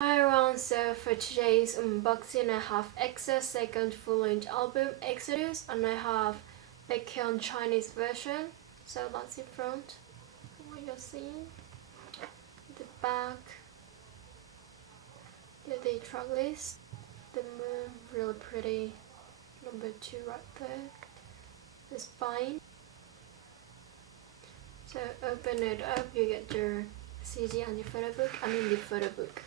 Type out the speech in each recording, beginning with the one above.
Hi everyone, so for today's unboxing I have EXO's second full-length album Exodus, and I have BaekHyun Chinese version. So that's in front, what you're seeing. The back, the track list, the moon, really pretty, number 2 right there, the spine. So open it up, you get your CD and the photobook, the photobook.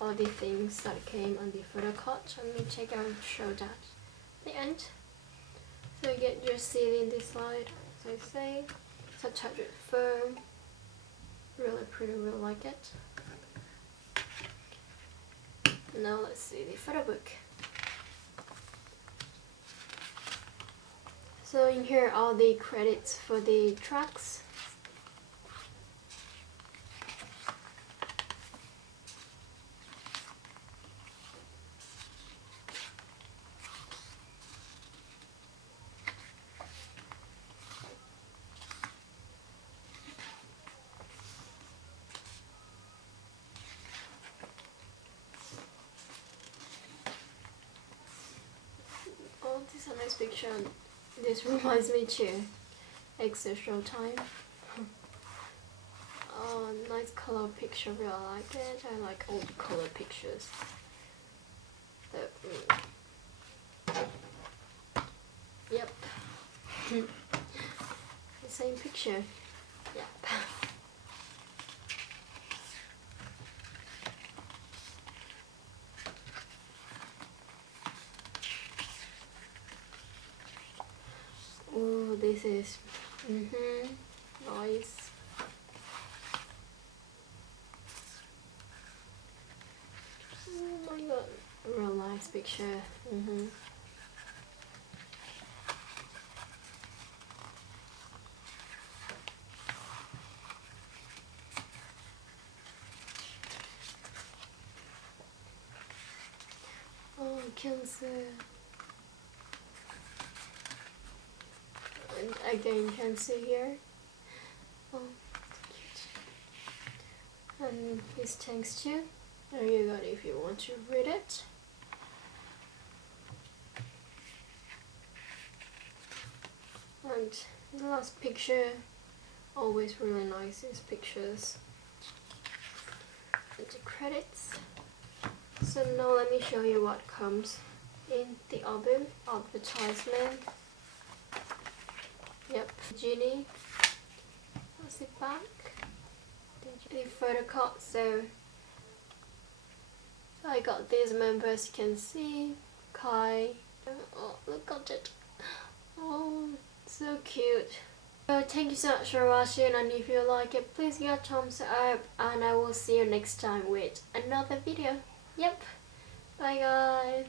All the things that came on the Photocard. Let me check out and show that at the end. So you get your CD in this side, as I say. It's attached with foam. Really pretty, really like it. Now let's see the photobook. So in here are the credits for the tracks. Oh, this is a nice picture. This reminds me too. EXO Showtime. Oh, nice color picture. Really like it. I like all the color pictures. So, yep. The same picture. Yep. Oh, this is nice. Oh my god, real nice picture. Oh, I can see. And again, you can see here. Oh, cute. And this thanks to. There you go, if you want to read it. And the last picture, always really nice, these pictures. And the credits. So now let me show you what comes in the album. Advertisement. Yep, Genie. That's the back. The Photocard. So I got these members, you can see. Kai. Oh, look at it. Oh, so cute. So thank you so much for watching, and if you like it, please give a thumbs up, and I will see you next time with another video. Yep. Bye guys.